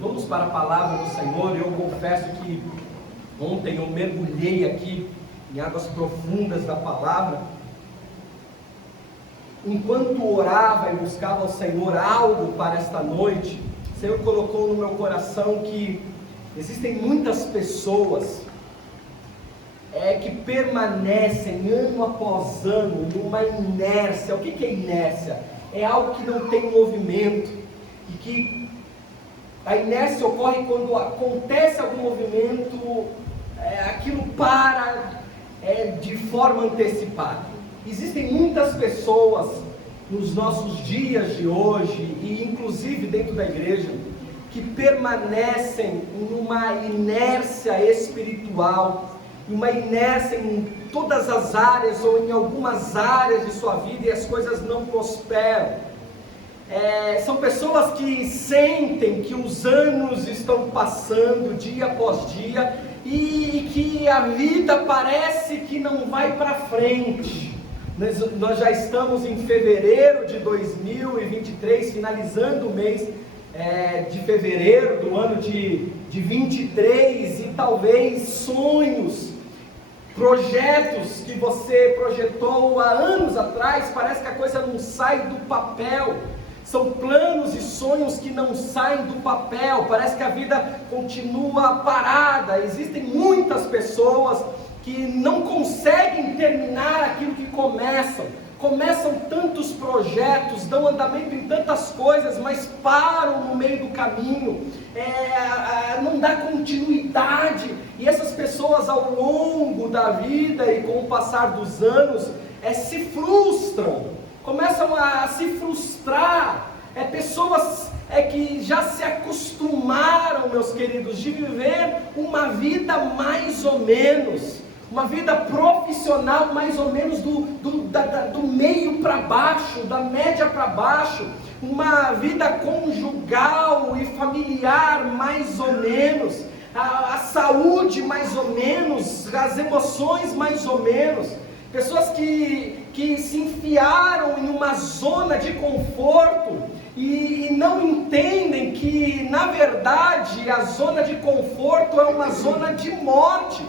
Vamos para a palavra do Senhor. Eu confesso que ontem eu mergulhei aqui em águas profundas da palavra. Enquanto orava e buscava ao Senhor algo para esta noite, o Senhor colocou no meu coração que existem muitas pessoas que permanecem ano após ano numa inércia. O que é inércia? É algo que não tem movimento, e que a inércia ocorre quando acontece algum movimento, aquilo para de forma antecipada. Existem muitas pessoas nos nossos dias de hoje, e inclusive dentro da igreja, que permanecem numa inércia espiritual, uma inércia em todas as áreas ou em algumas áreas de sua vida, e as coisas não prosperam. São pessoas que sentem que os anos estão passando dia após dia e que a vida parece que não vai para frente. Nós já estamos em fevereiro de 2023, finalizando o mês de fevereiro do ano de 23, e talvez sonhos, projetos que você projetou há anos atrás, parece que a coisa não sai do papel. São planos e sonhos que não saem do papel, parece que a vida continua parada. Existem muitas pessoas que não conseguem terminar aquilo que começam tantos projetos, dão andamento em tantas coisas, mas param no meio do caminho, não dá continuidade, e essas pessoas ao longo da vida e com o passar dos anos, se frustram, começam a se frustrar. Pessoas que já se acostumaram, meus queridos, de viver uma vida mais ou menos, uma vida profissional mais ou menos do meio para baixo, da média para baixo, uma vida conjugal e familiar mais ou menos, a saúde mais ou menos, as emoções mais ou menos. Pessoas que se enfiaram em uma zona de conforto e não entendem que, na verdade, a zona de conforto é uma zona de morte.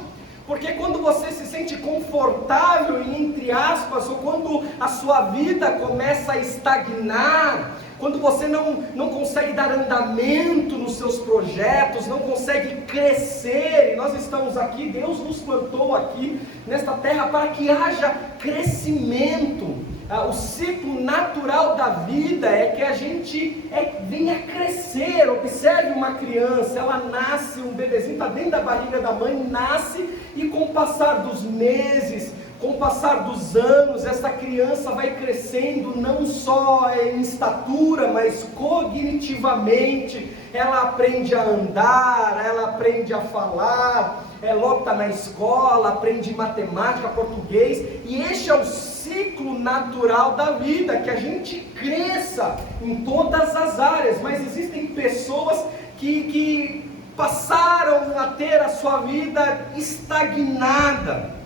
Porque quando você se sente confortável, entre aspas, ou quando a sua vida começa a estagnar, quando você não consegue dar andamento nos seus projetos, não consegue crescer, e nós estamos aqui, Deus nos plantou aqui nesta terra para que haja crescimento. O ciclo natural da vida é que a gente venha crescer. Observe uma criança, ela nasce, um bebezinho está dentro da barriga da mãe, nasce, e com o passar dos meses, com o passar dos anos, essa criança vai crescendo não só em estatura, mas cognitivamente. Ela aprende a andar, ela aprende a falar, logo está na escola, aprende matemática, português, e este é o ciclo natural da vida, que a gente cresça em todas as áreas. Mas existem pessoas que passaram a ter a sua vida estagnada,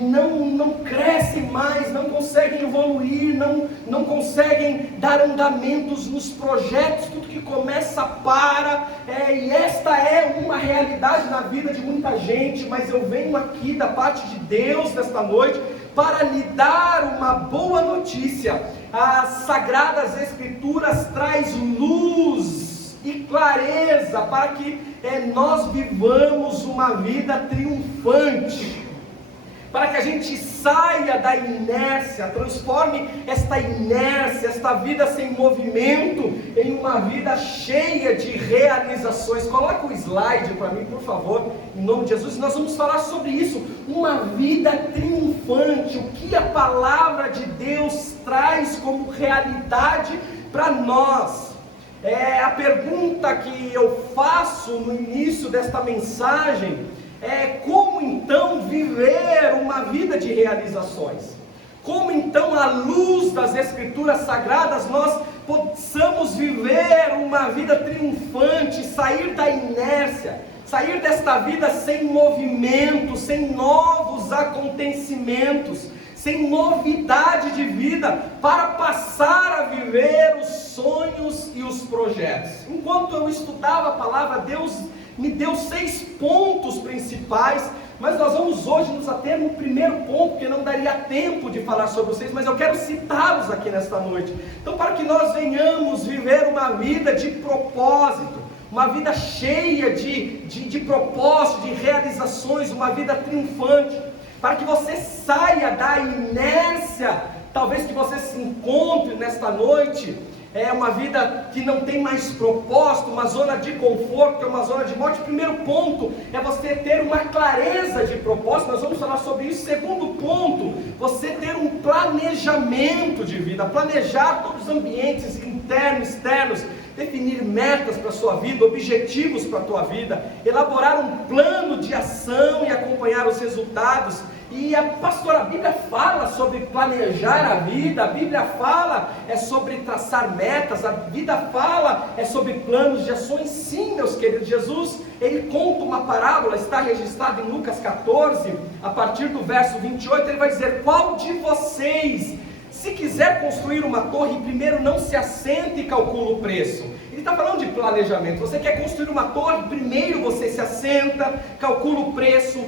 não crescem mais, não conseguem evoluir, não conseguem dar andamentos nos projetos, tudo que começa para, e esta é uma realidade na vida de muita gente. Mas eu venho aqui da parte de Deus nesta noite para lhe dar uma boa notícia. As Sagradas Escrituras traz luz e clareza para que nós vivamos uma vida triunfante, para que a gente saia da inércia, transforme esta inércia, esta vida sem movimento, em uma vida cheia de realizações. Coloca o slide para mim, por favor, em nome de Jesus. Nós vamos falar sobre isso, uma vida triunfante, o que a palavra de Deus traz como realidade para nós. A pergunta que eu faço no início desta mensagem como então viver uma vida de realizações? Como então, à luz das Escrituras Sagradas, nós possamos viver uma vida triunfante, sair da inércia, sair desta vida sem movimento, sem novos acontecimentos, sem novidade de vida, para passar a viver os sonhos e os projetos. Enquanto eu estudava a palavra, Deus me deu 6 pontos principais, mas nós vamos hoje nos ater no primeiro ponto, porque não daria tempo de falar sobre vocês, mas eu quero citá-los aqui nesta noite. Então, para que nós venhamos viver uma vida de propósito, uma vida cheia de propósito, de realizações, uma vida triunfante, para que você saia da inércia, talvez que você se encontre nesta noite, uma vida que não tem mais propósito, uma zona de conforto, uma zona de morte. Primeiro ponto é você ter uma clareza de propósito, nós vamos falar sobre isso. Segundo ponto, você ter um planejamento de vida, planejar todos os ambientes internos, externos, definir metas para a sua vida, objetivos para a tua vida, elaborar um plano de ação e acompanhar os resultados. E a Bíblia fala sobre planejar a vida, a Bíblia fala sobre traçar metas, a Bíblia fala sobre planos de ações. Sim, meus queridos, Jesus, ele conta uma parábola, está registrada em Lucas 14, a partir do verso 28, ele vai dizer: qual de vocês, se quiser construir uma torre, primeiro não se assenta e calcula o preço? Ele está falando de planejamento. Você quer construir uma torre, primeiro você se assenta, calcula o preço,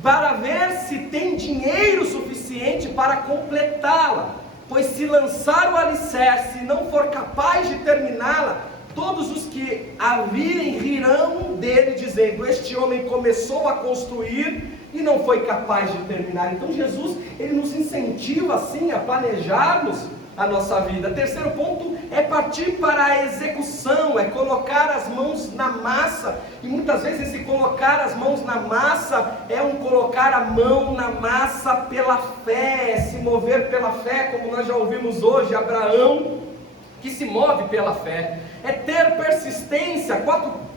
para ver se tem dinheiro suficiente para completá-la, pois se lançar o alicerce e não for capaz de terminá-la, todos os que a virem rirão dele, dizendo: este homem começou a construir e não foi capaz de terminar. Então Jesus, ele nos incentiva assim a planejarmos a nossa vida. Terceiro ponto é partir para a execução, é colocar as mãos na massa. E muitas vezes esse colocar as mãos na massa é colocar a mão na massa pela fé, é se mover pela fé, como nós já ouvimos hoje, Abraão, que se move pela fé. É ter persistência.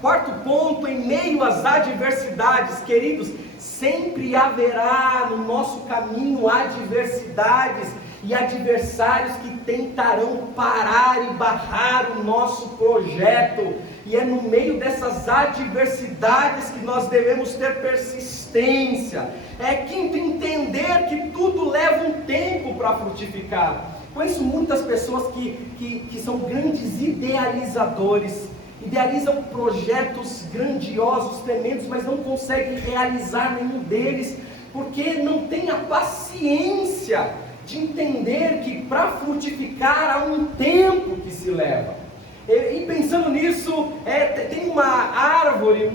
Quarto ponto, em meio às adversidades, queridos, sempre haverá no nosso caminho adversidades e adversários que tentarão parar e barrar o nosso projeto, e é no meio dessas adversidades que nós devemos ter persistência. Quinto, entender que tudo leva um tempo para frutificar. Conheço muitas pessoas que são grandes idealizadores, idealizam projetos grandiosos, tremendos, mas não conseguem realizar nenhum deles, porque não tem a paciência de entender que para frutificar há um tempo que se leva. E pensando nisso, tem uma árvore,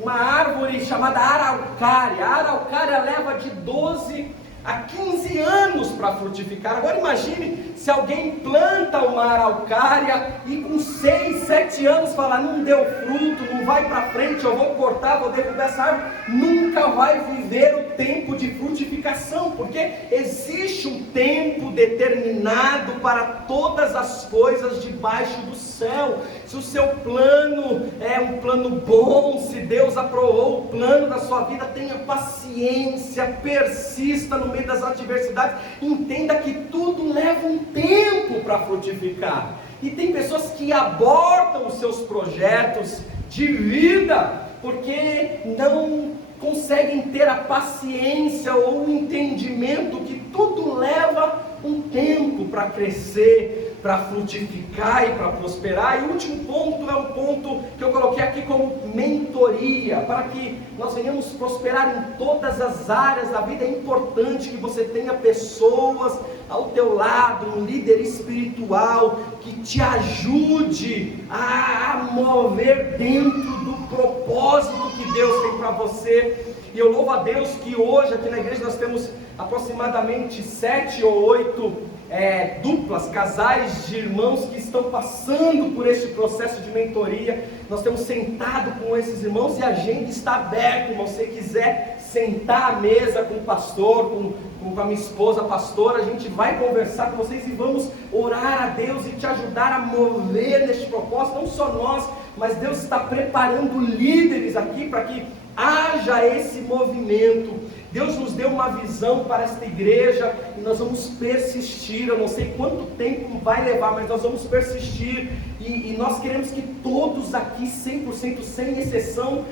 uma árvore chamada araucária. A araucária leva de 12 a 15 anos para frutificar. Agora imagine se alguém planta uma araucária e com 6, 7 anos fala: não deu fruto, não vai para frente, eu vou cortar, vou derrubar essa árvore. Nunca vai viver o tempo de frutificação, porque existe um tempo determinado para todas as coisas debaixo do céu. Se o seu plano é um plano bom, se Deus aprovou o plano da sua vida, tenha paciência, persista no meio das adversidades, entenda que tudo leva um tempo para frutificar. E tem pessoas que abortam os seus projetos de vida porque não conseguem ter a paciência ou o entendimento que tudo leva um tempo para crescer, para frutificar e para prosperar. E o último ponto é um ponto que eu coloquei aqui como mentoria, para que nós venhamos prosperar em todas as áreas da vida. É importante que você tenha pessoas ao teu lado, um líder espiritual que te ajude a mover dentro do propósito que Deus tem para você. E eu louvo a Deus que hoje aqui na igreja nós temos aproximadamente 7 ou 8 duplas, casais de irmãos que estão passando por este processo de mentoria. Nós temos sentado com esses irmãos e a agenda está aberta, irmão. Se você quiser sentar à mesa com o pastor, com a minha esposa, a pastora, a gente vai conversar com vocês e vamos orar a Deus e te ajudar a mover neste propósito. Não só nós, mas Deus está preparando líderes aqui para que haja esse movimento. Deus nos deu uma visão para esta igreja e nós vamos persistir. Eu não sei quanto tempo vai levar, mas nós vamos persistir. E nós queremos que todos aqui, 100%, sem exceção,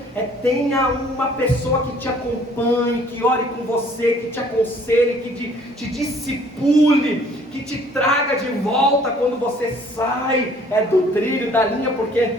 tenha uma pessoa que te acompanhe, que ore com você, que te aconselhe, Ele, que te discipule, que te traga de volta quando você sai do trilho, da linha, porque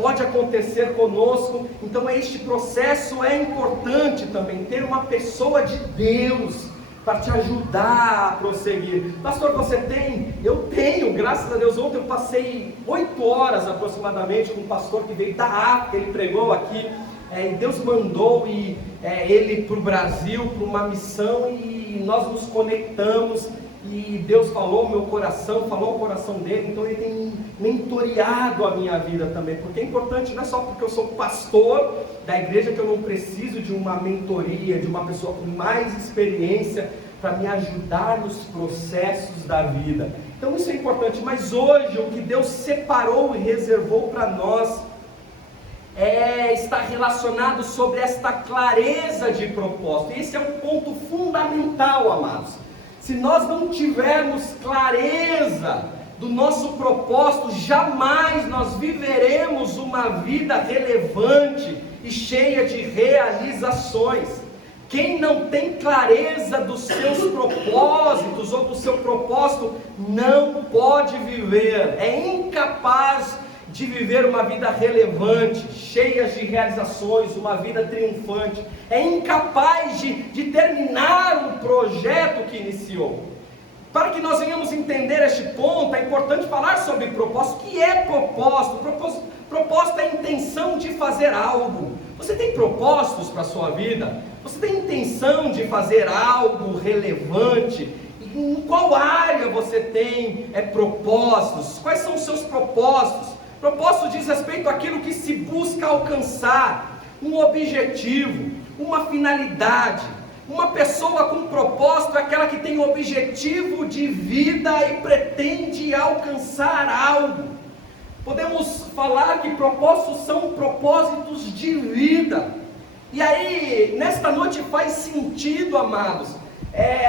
pode acontecer conosco. Então este processo é importante também, ter uma pessoa de Deus para te ajudar a prosseguir. Pastor, você tem? Eu tenho, graças a Deus. Ontem eu passei 8 horas aproximadamente com um pastor que veio da África, ele pregou aqui, e Deus mandou ele para o Brasil, para uma missão, e nós nos conectamos, e Deus falou ao meu coração, falou ao coração dele. Então ele tem mentoreado a minha vida também, porque é importante, não é só porque eu sou pastor da igreja que eu não preciso de uma mentoria, de uma pessoa com mais experiência para me ajudar nos processos da vida. Então isso é importante, mas hoje o que Deus separou e reservou para nós está relacionado sobre esta clareza de propósito. Esse é um ponto fundamental, amados. Se nós não tivermos clareza do nosso propósito, jamais nós viveremos uma vida relevante e cheia de realizações. Quem não tem clareza dos seus propósitos ou do seu propósito, não pode viver, é incapaz de viver uma vida relevante, cheia de realizações, uma vida triunfante, é incapaz de terminar o projeto que iniciou. Para que nós venhamos entender este ponto, é importante falar sobre propósito. O que é propósito? Propósito é a intenção de fazer algo. Você tem propósitos para a sua vida? Você tem intenção de fazer algo relevante? Em qual área você tem propósitos? Quais são os seus propósitos? Propósito diz respeito àquilo que se busca alcançar, um objetivo, uma finalidade. Uma pessoa com propósito é aquela que tem um objetivo de vida e pretende alcançar algo. Podemos falar que propósitos são propósitos de vida. E aí, nesta noite faz sentido, amados,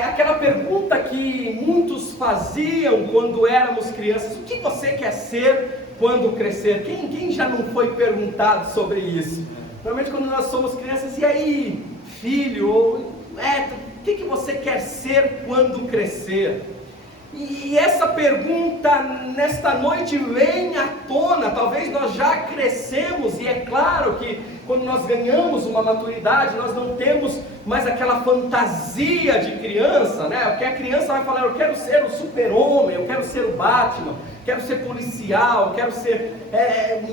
aquela pergunta que muitos faziam quando éramos crianças: o que você quer ser quando crescer? Quem já não foi perguntado sobre isso? Normalmente quando nós somos crianças: e aí, filho, o que você quer ser quando crescer? E essa pergunta nesta noite vem à tona. Talvez nós já crescemos, e é claro que quando nós ganhamos uma maturidade, nós não temos mais aquela fantasia de criança, né? Porque a criança vai falar: eu quero ser o super-homem, eu quero ser o Batman, quero ser policial, quero ser...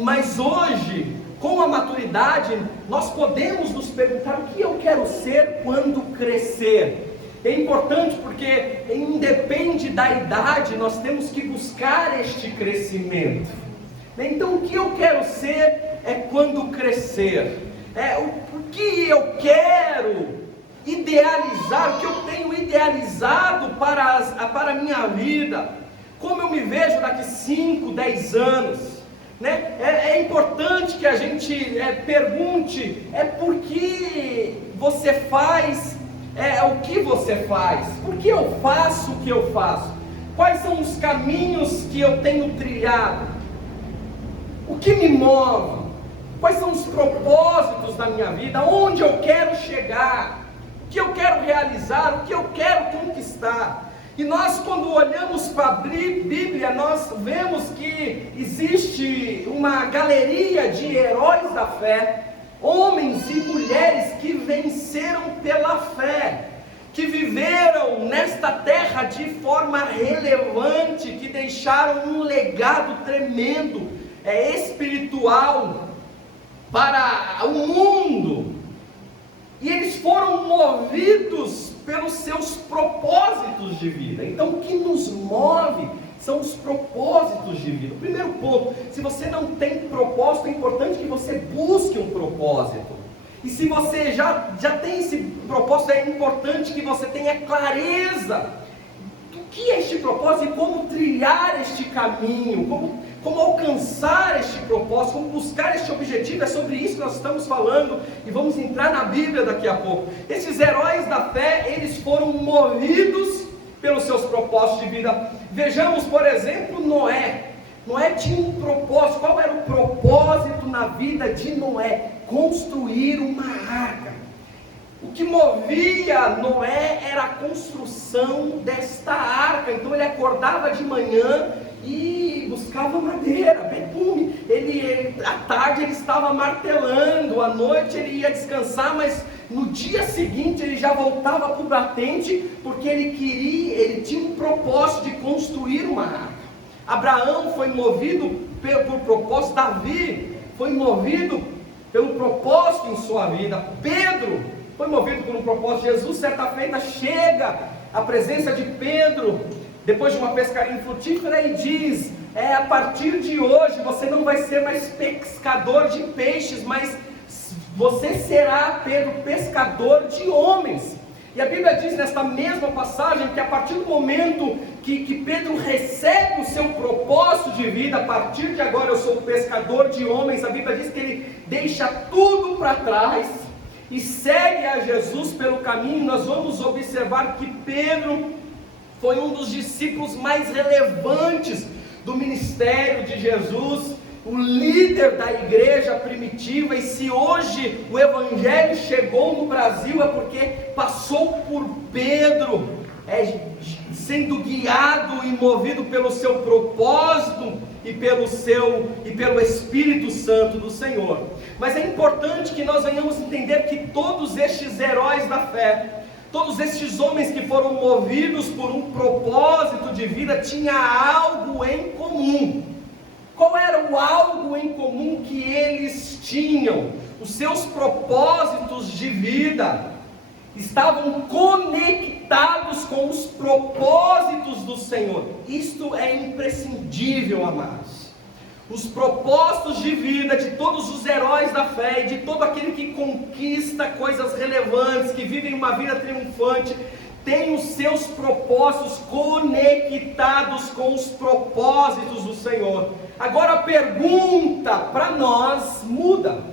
Mas hoje, com a maturidade, nós podemos nos perguntar: o que eu quero ser quando crescer? É importante porque independe da idade, nós temos que buscar este crescimento. Então, o que eu quero ser quando crescer? O que eu quero idealizar, o que eu tenho idealizado para a minha vida? Como eu me vejo daqui 5, 10 anos? Né? É importante que a gente pergunte por que você faz o que você faz, por que eu faço o que eu faço, quais são os caminhos que eu tenho trilhado, o que me move, quais são os propósitos da minha vida, onde eu quero chegar, o que eu quero realizar, o que eu quero conquistar. E nós, quando olhamos para a Bíblia, nós vemos que existe uma galeria de heróis da fé, homens e mulheres que venceram pela fé, que viveram nesta terra de forma relevante, que deixaram um legado tremendo, espiritual para o mundo. E eles foram movidos pelos seus propósitos de vida. Então, o que nos move são os propósitos de vida. O primeiro ponto: se você não tem propósito, é importante que você busque um propósito. E se você já tem esse propósito, é importante que você tenha clareza do que é este propósito e como trilhar este caminho, como alcançar este propósito, como buscar este objetivo. É sobre isso que nós estamos falando, e vamos entrar na Bíblia daqui a pouco. Esses heróis da fé, eles foram movidos pelos seus propósitos de vida. Vejamos, por exemplo, Noé. Noé tinha um propósito. Qual era o propósito na vida de Noé? Construir uma arca. O que movia Noé era a construção desta arca. Então ele acordava de manhã e buscava madeira, betume. À tarde ele estava martelando, à noite ele ia descansar, mas no dia seguinte ele já voltava para o batente, porque ele tinha um propósito de construir uma arca. Abraão foi movido por propósito, Davi foi movido pelo propósito em sua vida, Pedro foi movido por um propósito. Jesus certa feita chega à presença de Pedro, depois de uma pescaria infrutífera, e diz: a partir de hoje você não vai ser mais pescador de peixes, mas você será, Pedro, pescador de homens. E a Bíblia diz nesta mesma passagem que a partir do momento que Pedro recebe o seu propósito de vida, a partir de agora eu sou pescador de homens, a Bíblia diz que ele deixa tudo para trás e segue a Jesus pelo caminho. Nós vamos observar que Pedro foi um dos discípulos mais relevantes do ministério de Jesus, o líder da igreja primitiva. E se hoje o evangelho chegou no Brasil, é porque passou por Pedro, sendo guiado e movido pelo seu propósito e pelo Espírito Santo do Senhor. Mas é importante que nós venhamos entender que todos estes heróis da fé, todos estes homens que foram movidos por um propósito de vida, tinham algo em comum. Qual era o algo em comum que eles tinham? Os seus propósitos de vida estavam conectados com os propósitos do Senhor. Isto é imprescindível, amados. Os propósitos de vida de todos os heróis da fé e de todo aquele que conquista coisas relevantes, que vive uma vida triunfante, tem os seus propósitos conectados com os propósitos do Senhor. Agora a pergunta para nós muda.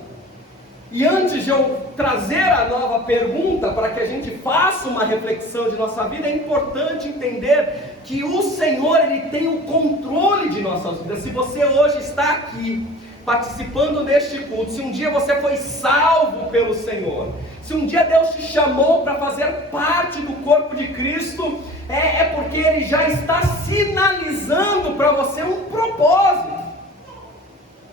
E antes de eu trazer a nova pergunta, para que a gente faça uma reflexão de nossa vida, é importante entender que o Senhor, Ele tem o controle de nossas vidas. Se você hoje está aqui, participando deste culto, se um dia você foi salvo pelo Senhor, se um dia Deus te chamou para fazer parte do corpo de Cristo, é porque Ele já está sinalizando para você um propósito.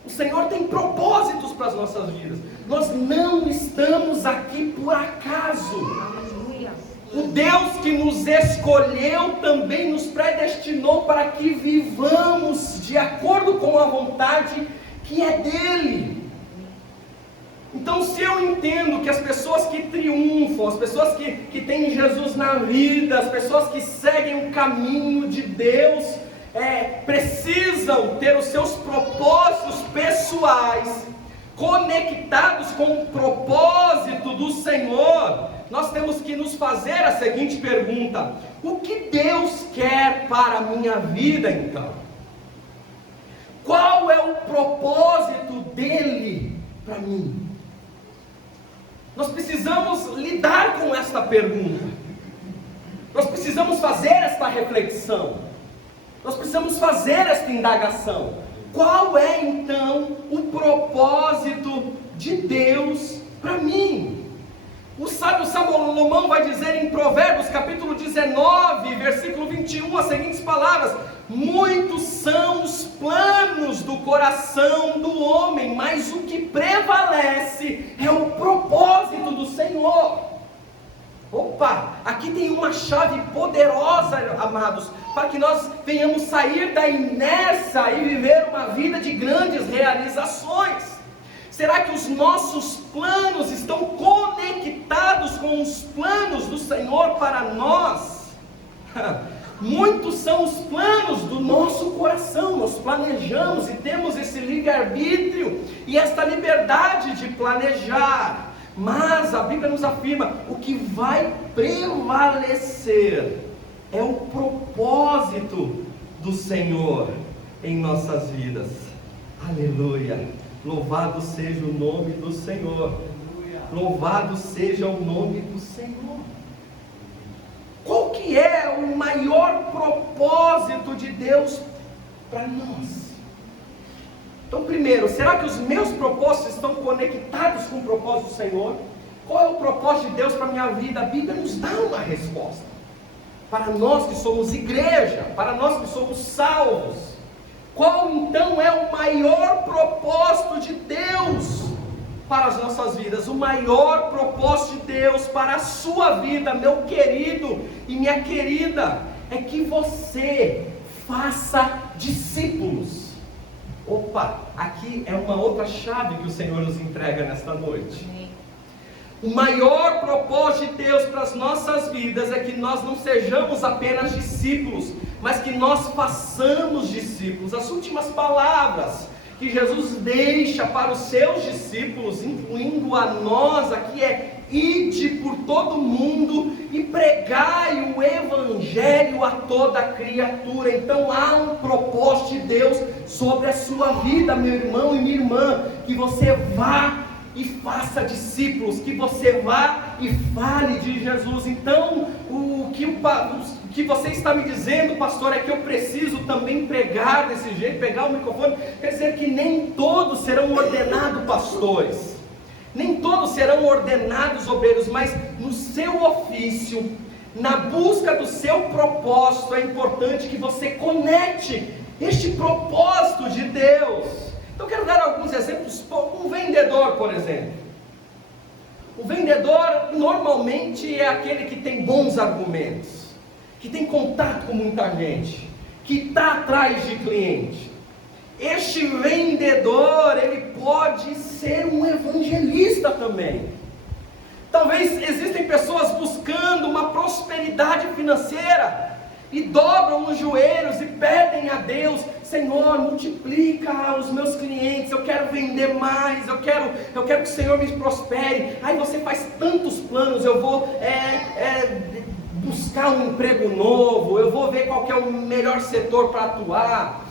O Senhor tem propósitos para as nossas vidas. Nós não estamos aqui por acaso. O Deus que nos escolheu também nos predestinou para que vivamos de acordo com a vontade que é dele. Então, se eu entendo que as pessoas que triunfam, as pessoas que têm Jesus na vida, as pessoas que seguem o caminho de Deus, precisam ter os seus propósitos pessoais conectados com o propósito do Senhor, nós temos que nos fazer a seguinte pergunta: o que Deus quer para a minha vida então? Qual é o propósito dele para mim? Nós precisamos lidar com esta pergunta, nós precisamos fazer esta reflexão, nós precisamos fazer esta indagação. Qual é então o propósito de Deus para mim? O sábio Salomão vai dizer em Provérbios capítulo 19, versículo 21, as seguintes palavras: muitos são os planos do coração do homem, mas o que prevalece é o propósito do Senhor. Opa, aqui tem uma chave poderosa, amados, para que nós venhamos sair da inércia e viver uma vida de grandes realizações. Será que os nossos planos estão conectados com os planos do Senhor para nós? Muitos são os planos do nosso coração, nós planejamos e temos esse livre-arbítrio e esta liberdade de planejar. Mas a Bíblia nos afirma: o que vai prevalecer é o propósito do Senhor em nossas vidas. Aleluia! Louvado seja o nome do Senhor. Louvado seja o nome do Senhor. Qual que é o maior propósito de Deus para nós? Então, primeiro, será que os meus propósitos estão conectados com o propósito do Senhor? Qual é o propósito de Deus para a minha vida? A Bíblia nos dá uma resposta. Para nós que somos igreja, para nós que somos salvos, qual então é o maior propósito de Deus para as nossas vidas? O maior propósito de Deus para a sua vida, meu querido e minha querida, é que você faça discípulos. Opa, aqui é uma outra chave que o Senhor nos entrega nesta noite. O maior propósito de Deus para as nossas vidas é que nós não sejamos apenas discípulos, mas que nós façamos discípulos. As últimas palavras que Jesus deixa para os seus discípulos, incluindo a nós aqui, é: ide por todo mundo e pregai o evangelho a toda criatura. Então há um propósito de Deus sobre a sua vida, meu irmão e minha irmã, que você vá e faça discípulos, que você vá e fale de Jesus. Então, o que você está me dizendo, pastor, é que eu preciso também pregar desse jeito, pegar o microfone. Quer dizer que nem todos serão ordenados pastores, nem todos serão ordenados obreiros, mas no seu ofício, na busca do seu propósito, é importante que você conecte este propósito de Deus. Então, eu quero dar alguns exemplos. Um vendedor, por exemplo. O vendedor normalmente é aquele que tem bons argumentos, que tem contato com muita gente, que está atrás de cliente. Este vendedor, ele pode ser um evangelista também. Talvez existem pessoas buscando uma prosperidade financeira e dobram os joelhos e pedem a Deus: Senhor, multiplica os meus clientes, eu quero vender mais, eu quero que o Senhor me prospere. Aí você faz tantos planos: eu vou buscar um emprego novo, eu vou ver qual que é o melhor setor para atuar.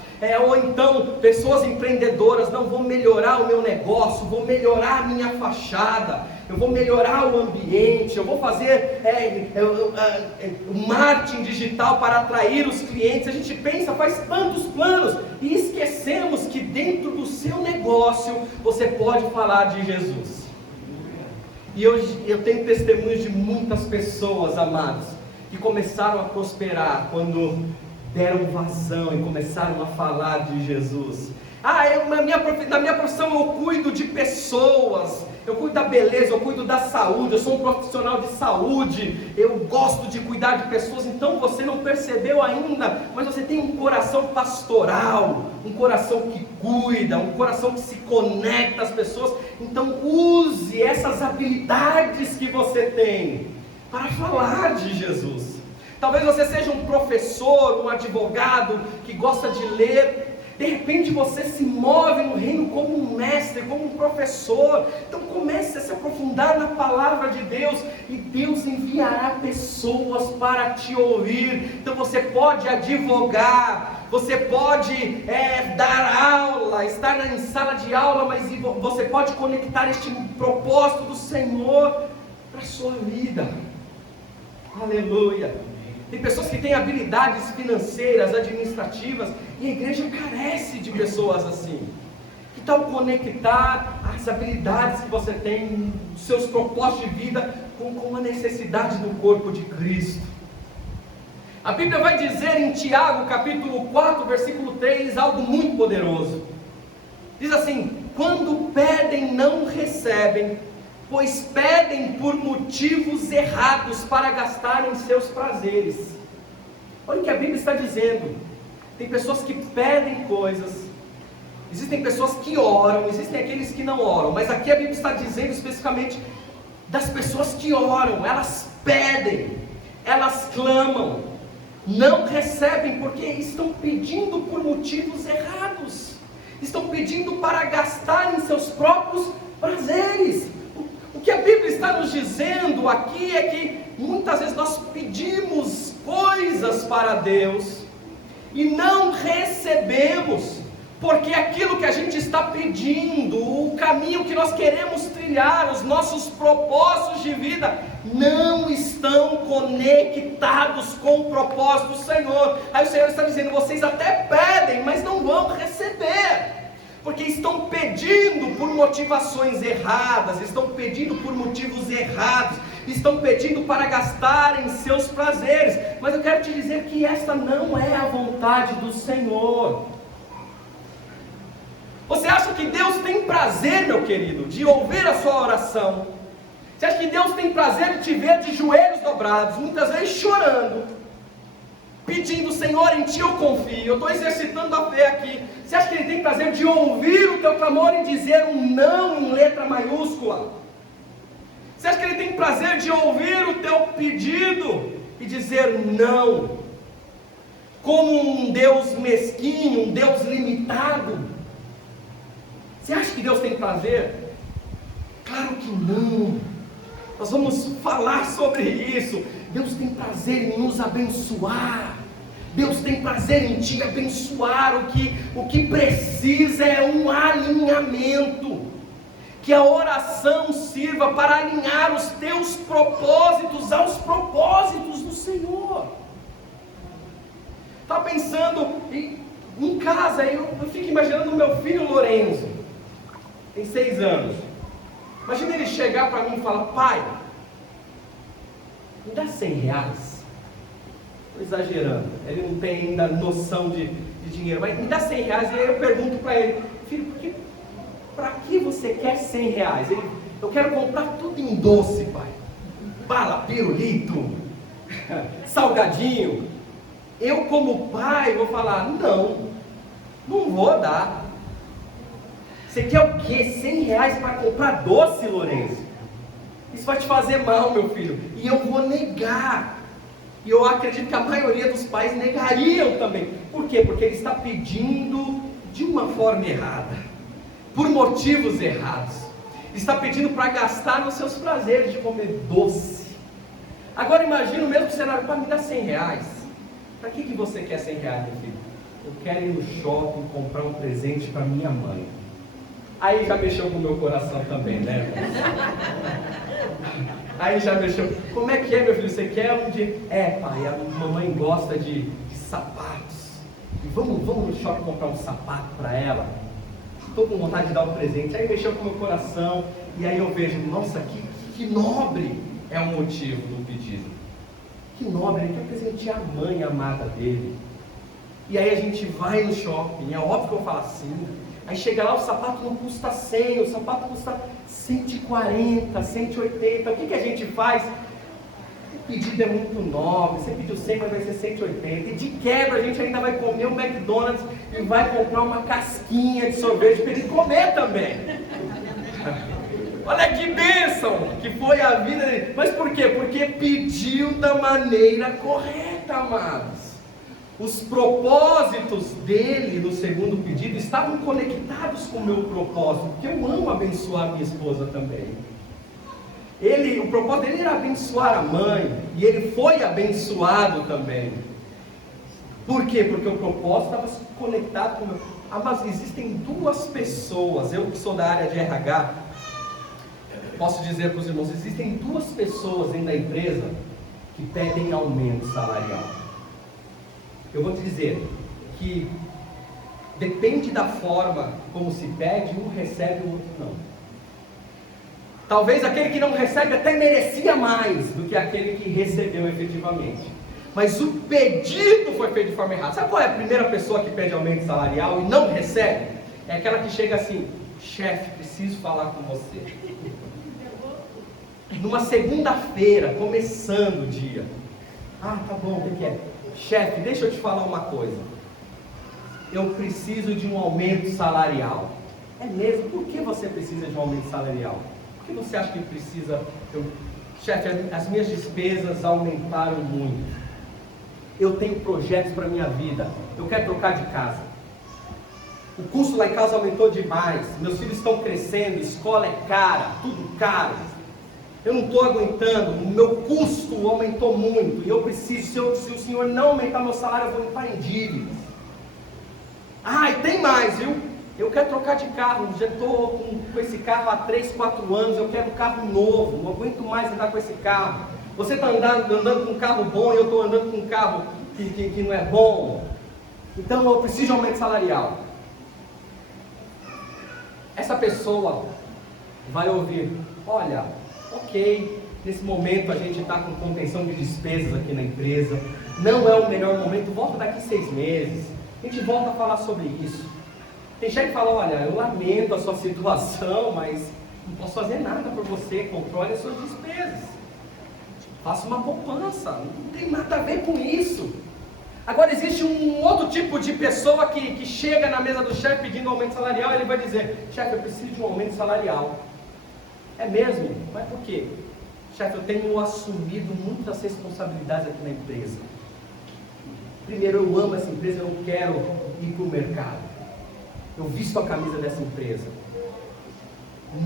Ou então, pessoas empreendedoras: não, vou melhorar o meu negócio, vou melhorar a minha fachada, eu vou melhorar o ambiente, eu vou fazer marketing digital para atrair os clientes. A gente pensa, faz tantos planos e esquecemos que dentro do seu negócio você pode falar de Jesus. E eu tenho testemunhos de muitas pessoas, amados, que começaram a prosperar quando deram vazão e começaram a falar de Jesus. Na minha profissão eu cuido de pessoas, eu cuido da beleza, eu cuido da saúde, eu sou um profissional de saúde, eu gosto de cuidar de pessoas. Então você não percebeu ainda, mas você tem um coração pastoral, um coração que cuida, um coração que se conecta às pessoas. Então use essas habilidades que você tem para falar de Jesus. Talvez você seja um professor, um advogado que gosta de ler. De repente você se move no reino como um mestre, como um professor. Então comece a se aprofundar na palavra de Deus, e Deus enviará pessoas para te ouvir. Então você pode advogar, você pode dar aula, estar em sala de aula, mas você pode conectar este propósito do Senhor para a sua vida. Aleluia! Tem pessoas que têm habilidades financeiras, administrativas, e a igreja carece de pessoas assim. Que tal conectar as habilidades que você tem, os seus propósitos de vida, com a necessidade do corpo de Cristo? A Bíblia vai dizer em Tiago, capítulo 4, versículo 3, algo muito poderoso. Diz assim: quando pedem, não recebem, pois pedem por motivos errados para gastarem seus prazeres. Olha o que a Bíblia está dizendo. Tem pessoas que pedem coisas, existem pessoas que oram, existem aqueles que não oram, mas aqui a Bíblia está dizendo especificamente das pessoas que oram. Elas pedem, elas clamam, não recebem porque estão pedindo por motivos errados, estão pedindo para gastarem seus próprios prazeres. O que a Bíblia está nos dizendo aqui é que muitas vezes nós pedimos coisas para Deus e não recebemos, porque aquilo que a gente está pedindo, o caminho que nós queremos trilhar, os nossos propósitos de vida, não estão conectados com o propósito do Senhor. Aí o Senhor está dizendo: vocês até pedem, mas não vão receber. porque estão pedindo por motivações erradas, estão pedindo por motivos errados, estão pedindo para gastarem seus prazeres. Mas eu quero te dizer que essa não é a vontade do Senhor. Você acha que Deus tem prazer, meu querido, de ouvir a sua oração? Você acha que Deus tem prazer de te ver de joelhos dobrados, muitas vezes chorando, pedindo: Senhor, em Ti eu confio, eu estou exercitando a fé aqui? Você acha que Ele tem prazer de ouvir o teu clamor e dizer um não em letra maiúscula? Você acha que Ele tem prazer de ouvir o teu pedido e dizer não, como um Deus mesquinho, um Deus limitado? Você acha que Deus tem prazer? Claro que não. Nós vamos falar sobre isso. Deus tem prazer em nos abençoar. Deus tem prazer em te abençoar. O que precisa é um alinhamento. Que a oração sirva para alinhar os teus propósitos aos propósitos do Senhor. Está pensando em casa, eu fico imaginando o meu filho Lorenzo, tem 6 anos. Imagina ele chegar para mim e falar: pai, me dá R$100. Estou exagerando, ele não tem ainda noção de dinheiro, mas me dá R$100. E aí eu pergunto para ele: filho, para que você quer R$100? Eu quero comprar tudo em doce, pai. Bala, pirulito, salgadinho. Eu, como pai, vou falar: não vou dar. Você quer o quê? R$100 para comprar doce, Lourenço? Isso vai te fazer mal, meu filho. E eu vou negar. E eu acredito que a maioria dos pais negariam também. Por quê? Porque ele está pedindo de uma forma errada, por motivos errados. Ele está pedindo para gastar nos seus prazeres de comer doce. Agora imagina o mesmo cenário: para me dar R$100. Para que você quer R$100, meu filho? Eu quero ir no shopping comprar um presente para minha mãe. Aí já mexeu com o meu coração também, né? Aí já mexeu. Como é que é, meu filho? Você quer um de... pai, a mamãe gosta de sapatos. E vamos no shopping comprar um sapato para ela. Estou com vontade de dar um presente. Aí mexeu com o meu coração. E aí eu vejo: nossa, que nobre é o motivo do pedido. Que nobre, ele quer presentear a mãe amada dele. E aí a gente vai no shopping. É óbvio que eu falo assim. Aí chega lá, o sapato não custa 100, o sapato custa 140, 180. O que a gente faz? O pedido é muito nobre, você pediu 100, mas vai ser 180. E de quebra a gente ainda vai comer um McDonald's e vai comprar uma casquinha de sorvete para ele comer também. Olha que bênção que foi a vida dele. Mas por quê? Porque pediu da maneira correta, amados. Os propósitos dele no segundo pedido estavam conectados com o meu propósito, porque eu amo abençoar minha esposa também. O propósito dele era abençoar a mãe, e ele foi abençoado também. Por quê? Porque o propósito estava conectado com o meu. Mas existem 2 pessoas, eu que sou da área de RH, posso dizer para os irmãos: existem 2 pessoas dentro da empresa que pedem aumento salarial. Eu vou te dizer que depende da forma como se pede, um recebe, o outro não. Talvez aquele que não recebe até merecia mais do que aquele que recebeu efetivamente. Mas o pedido foi feito de forma errada. Sabe qual é a primeira pessoa que pede aumento salarial e não recebe? É aquela que chega assim: chefe, preciso falar com você. Numa segunda-feira, começando o dia. Tá bom, o que é? Chefe, deixa eu te falar uma coisa. Eu preciso de um aumento salarial. É mesmo? Por que você precisa de um aumento salarial? Por que você acha que precisa? Chefe, as minhas despesas aumentaram muito. Eu tenho projetos para a minha vida. Eu quero trocar de casa. O custo lá em casa aumentou demais. Meus filhos estão crescendo, escola é cara, tudo caro. Eu não estou aguentando, o meu custo aumentou muito, e eu preciso, se o senhor não aumentar meu salário, eu vou entrar em dívidas. E tem mais, viu? Eu quero trocar de carro, já estou com esse carro há 3, 4 anos, eu quero um carro novo, não aguento mais andar com esse carro. Você está andando com um carro bom e eu estou andando com um carro que não é bom. Então eu preciso de aumento salarial. essa pessoa vai ouvir: olha, ok, nesse momento a gente está com contenção de despesas aqui na empresa, não é o melhor momento, volta daqui 6 meses, a gente volta a falar sobre isso. Tem chefe que fala: olha, eu lamento a sua situação, mas não posso fazer nada por você, controle as suas despesas, faça uma poupança, não tem nada a ver com isso. Agora existe um outro tipo de pessoa que chega na mesa do chefe pedindo aumento salarial, e ele vai dizer: chefe, eu preciso de um aumento salarial. É mesmo? Mas por quê? Chefe, eu tenho assumido muitas responsabilidades aqui na empresa. Primeiro, eu amo essa empresa, eu não quero ir para o mercado. Eu visto a camisa dessa empresa.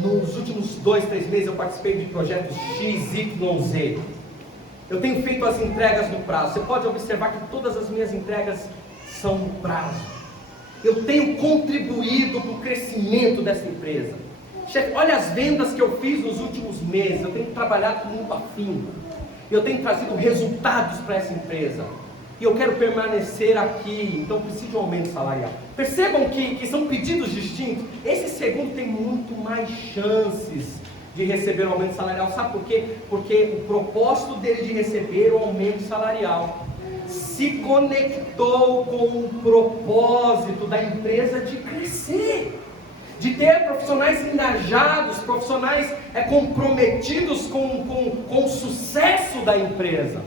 Nos últimos 2, 3 meses eu participei de projetos X, Y, Z. Eu tenho feito as entregas no prazo. Você pode observar que todas as minhas entregas são no prazo. Eu tenho contribuído para o crescimento dessa empresa. Chefe, olha as vendas que eu fiz nos últimos meses. Eu tenho trabalhado com muito afinco. Eu tenho trazido resultados para essa empresa. E eu quero permanecer aqui, então preciso de um aumento salarial. Percebam que são pedidos distintos. Esse segundo tem muito mais chances de receber o aumento salarial. Sabe por quê? Porque o propósito dele de receber o aumento salarial se conectou com o propósito da empresa de crescer, de ter profissionais engajados, profissionais comprometidos com o sucesso da empresa.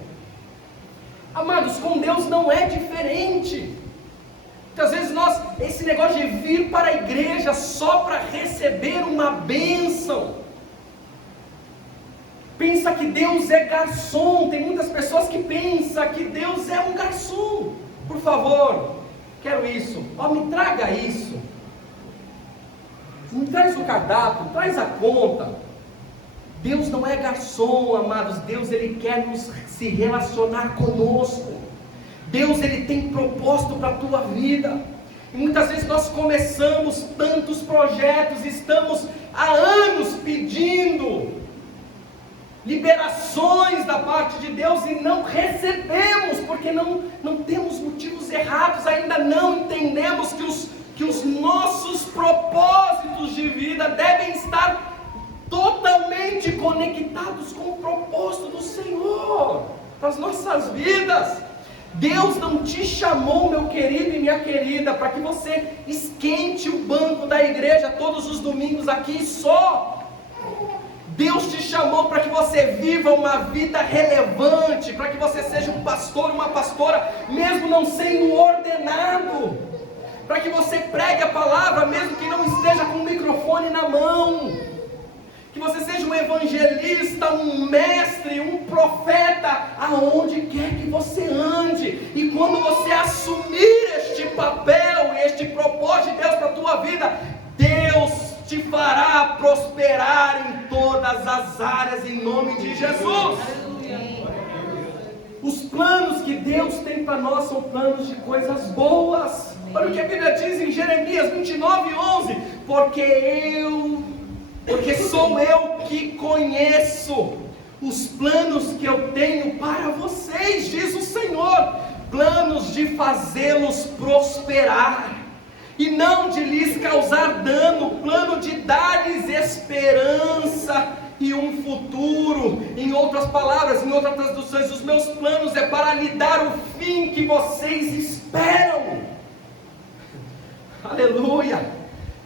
Amados, com Deus não é diferente. Muitas vezes esse negócio de vir para a igreja só para receber uma bênção, pensa que Deus é garçom. Tem muitas pessoas que pensam que Deus é um garçom. Por favor, quero isso, me traga isso, me traz o cardápio, traz a conta. Deus não é garçom, amados. Deus, Ele quer se relacionar conosco. Deus, Ele tem propósito para a tua vida. E muitas vezes nós começamos tantos projetos, estamos há anos pedindo liberações da parte de Deus e não recebemos, porque não temos motivos errados, ainda não entendemos que os nossos propósitos de vida devem estar totalmente conectados com o propósito do Senhor para as nossas vidas. Deus não te chamou, meu querido e minha querida, para que você esquente o banco da igreja todos os domingos aqui só. Deus te chamou para que você viva uma vida relevante, para que você seja um pastor, uma pastora, mesmo não sendo ordenado, para que você pregue a palavra, mesmo que não esteja com o microfone na mão, que você seja um evangelista, um mestre, um profeta, aonde quer que você ande. E quando você assumir este papel e este propósito de Deus para a tua vida, Deus te fará prosperar em todas as áreas, em nome de Jesus. Os planos que Deus tem para nós são planos de coisas boas. Olha o que a Bíblia diz em Jeremias 29:11: porque sou eu que conheço os planos que eu tenho para vocês, diz o Senhor, planos de fazê-los prosperar e não de lhes causar dano, plano de dar-lhes esperança e um futuro. Em outras palavras, em outras traduções, os meus planos é para lhe dar o fim que vocês esperam. Aleluia!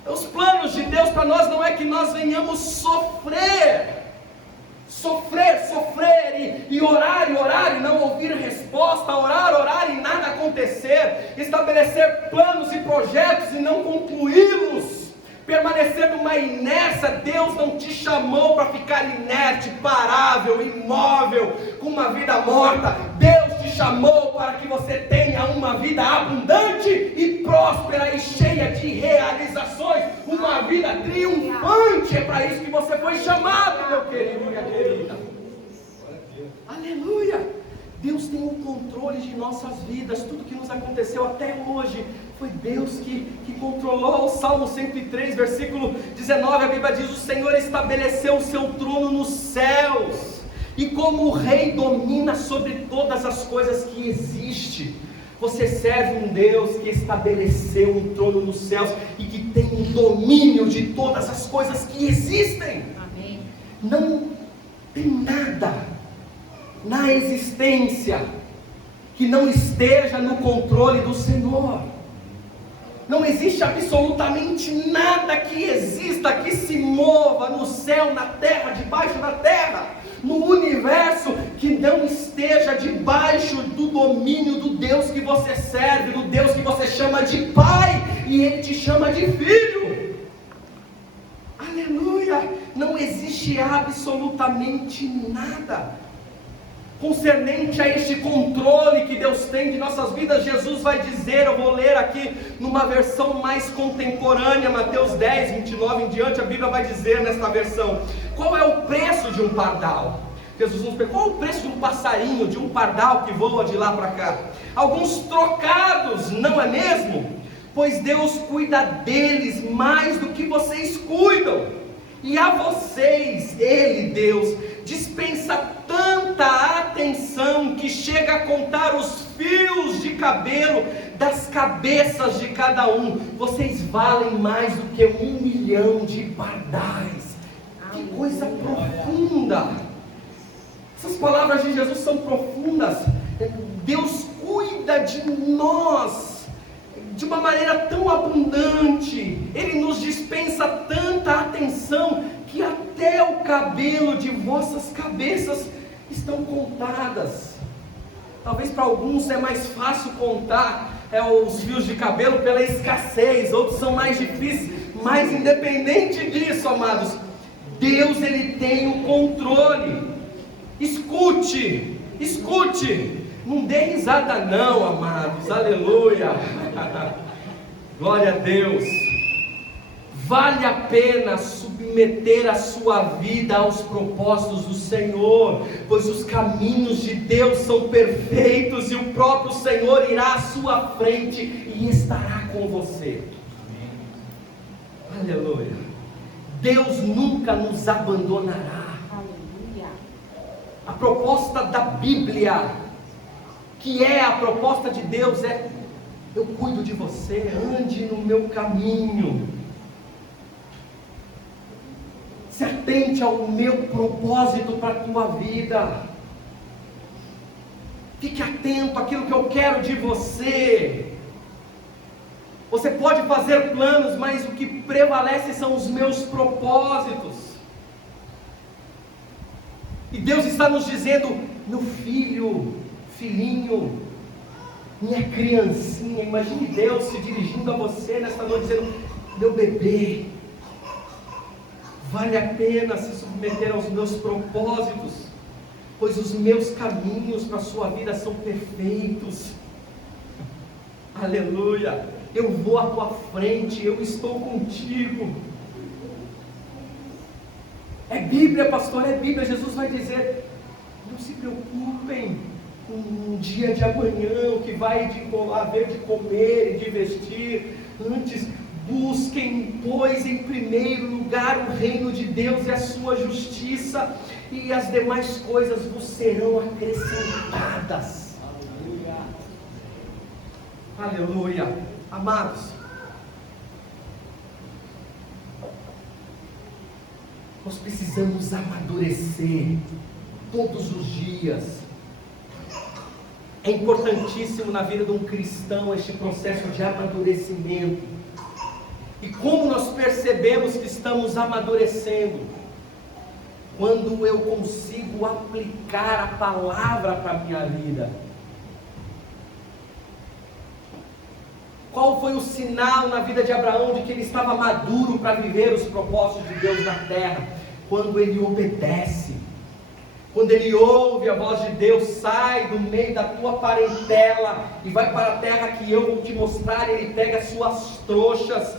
Os planos de Deus para nós não é que nós venhamos sofrer e orar e não ouvir resposta, orar e nada acontecer, estabelecer planos e projetos e não concluí-los, permanecer numa inércia. Deus não te chamou para ficar inerte, parável, imóvel, com uma vida morta. Deus te chamou para que você tenha uma vida abundante e próspera e cheia de realizações, uma vida triunfante. É para isso que você foi chamado, meu querido e minha querida. Aleluia! Deus tem o controle de nossas vidas. Tudo que nos aconteceu até hoje foi Deus que controlou. O Salmo 103, versículo 19, a Bíblia diz: o Senhor estabeleceu o seu trono nos céus, e como o rei domina sobre todas as coisas que existem. Você serve um Deus que estabeleceu um trono nos céus e que tem o domínio de todas as coisas que existem. Amém. Não tem nada na existência que não esteja no controle do Senhor. Não existe absolutamente nada que exista, que se mova no céu, na terra, debaixo da terra, no universo, que não esteja debaixo do domínio do Deus que você serve, do Deus que você chama de Pai, e Ele te chama de Filho. Aleluia! Não existe absolutamente nada concernente a este controle que Deus tem de nossas vidas. Jesus vai dizer, eu vou ler aqui numa versão mais contemporânea, Mateus 10, 29 em diante, a Bíblia vai dizer nesta versão, qual é o preço de um pardal? Jesus nos pergunta, qual é o preço de um passarinho, de um pardal que voa de lá para cá? Alguns trocados, não é mesmo? Pois Deus cuida deles mais do que vocês cuidam, e a vocês, Ele, Deus, dispensa tanta atenção que chega a contar os fios de cabelo das cabeças de cada um. Vocês valem mais do que 1 milhão de pardais. Que coisa profunda! Essas palavras de Jesus são profundas. Deus cuida de nós de uma maneira tão abundante, Ele nos dispensa tanta atenção, que até o cabelo de vossas cabeças estão contadas. Talvez para alguns é mais fácil contar os fios de cabelo pela escassez, outros são mais difíceis, mas independente disso, amados, Deus, Ele tem o controle. Escute, não dê risada não, amados, aleluia, glória a Deus. Vale a pena submeter a sua vida aos propósitos do Senhor, pois os caminhos de Deus são perfeitos, e o próprio Senhor irá à sua frente e estará com você. Aleluia. Deus nunca nos abandonará. Aleluia. A proposta da Bíblia, que é a proposta de Deus, é: eu cuido de você, ande no meu caminho, se atente ao meu propósito para a tua vida, fique atento àquilo que eu quero de você. Você pode fazer planos, mas o que prevalece são os meus propósitos. E Deus está nos dizendo: meu filho, filhinho, minha criancinha. Imagine Deus se dirigindo a você nesta noite, dizendo: meu bebê, vale a pena se submeter aos meus propósitos, pois os meus caminhos para a sua vida são perfeitos. Aleluia. Eu vou à tua frente, eu estou contigo. É Bíblia, pastor, é Bíblia. Jesus vai dizer: não se preocupem com o dia de amanhã, o que vai haver de comer e de vestir. Antes, busquem, pois, em primeiro lugar o reino de Deus e a sua justiça, e as demais coisas vos serão acrescentadas. Aleluia. Aleluia. Amados, nós precisamos amadurecer todos os dias. É importantíssimo na vida de um cristão este processo de amadurecimento. E como nós percebemos que estamos amadurecendo? Quando eu consigo aplicar a palavra para a minha vida. Qual foi o sinal na vida de Abraão de que ele estava maduro para viver os propósitos de Deus na terra? Quando ele obedece. Quando ele ouve a voz de Deus: sai do meio da tua parentela e vai para a terra que eu vou te mostrar. Ele pega as suas trouxas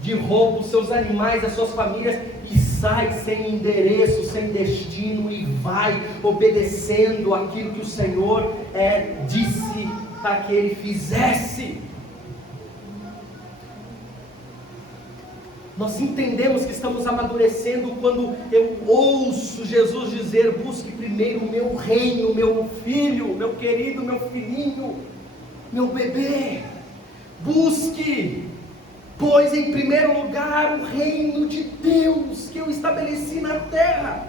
de roubo, os seus animais, as suas famílias, e sai sem endereço, sem destino, e vai obedecendo aquilo que o Senhor disse para que ele fizesse. Nós entendemos que estamos amadurecendo quando eu ouço Jesus dizer: busque primeiro o meu reino, meu filho, meu querido, meu filhinho, meu bebê, busque, pois em primeiro lugar o reino de Deus que eu estabeleci na terra,